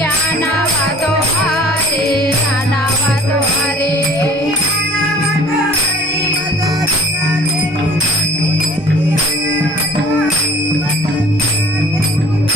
Yana Vado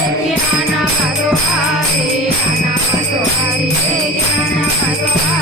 Ana Pado Hari, Ana Pado Hari, Ana Pado Hari.